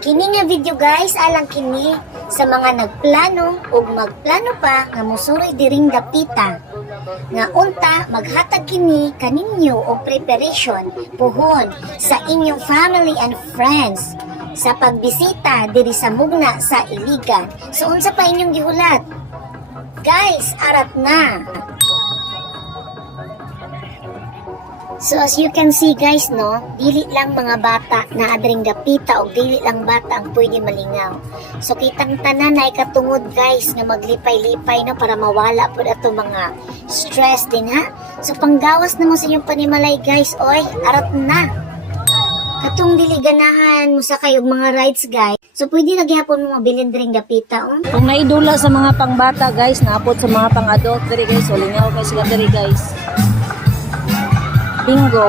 Kini nga video guys, alang kini sa mga nagplano o magplano pa nga musuroy diring dapita. Nga unta, maghatag kini kaninyo o preparation puhon sa inyong family and friends sa pagbisita diri sa mugna sa Iligan. So unsa pa inyong gihulat? Guys, arat na! So as you can see guys, no, dili lang mga bata na adring dapita o dili lang bata ang pwede malingaw. So kitang tanan na ikatungod guys nga maglipay-lipay no para mawala po ato mga stress din ha. So panggawas na mo sa inyong panimalay guys, oy, arat na. Katong dili ganahan mo sa kayong mga rides guys. So pwede na gyapon mo mabilin dring dapita on. Kung naidula sa mga pangbata guys, naapot sa mga pang-adult diri guys, so lingaw guys sila diri guys. Bingo.